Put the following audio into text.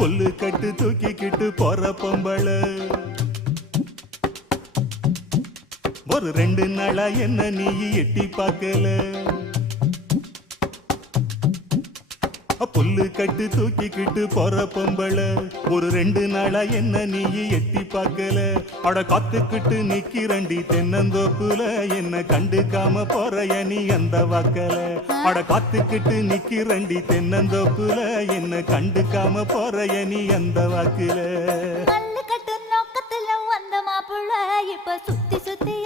புல்லு கட்டு தூக்கிக்கிட்டு போற பொம்பள ஒரு 2 நாளா என்ன நீ எட்டி பார்க்கல புல்லு கட்டு தூக்கிக்கிட்டு போற பொம்பள ஒரு 2 நாளா என்ன நீ எட்டி பார்க்கல அட காத்துக்கிட்டு நிக்கிறண்டி தென்னந்தோப்புல என்ன கண்டுக்காம போறைய நீ அந்த வாக்கல அட காத்துக்கிட்டு நிக்கிறண்டி தென்னந்தோப்புல என்ன கண்டுக்காம போறைய நீ அந்த வாக்குல கல்லு கட்டு நோக்கத்துல வந்த மாப்புள்ள இப்ப சுத்தி சுத்தி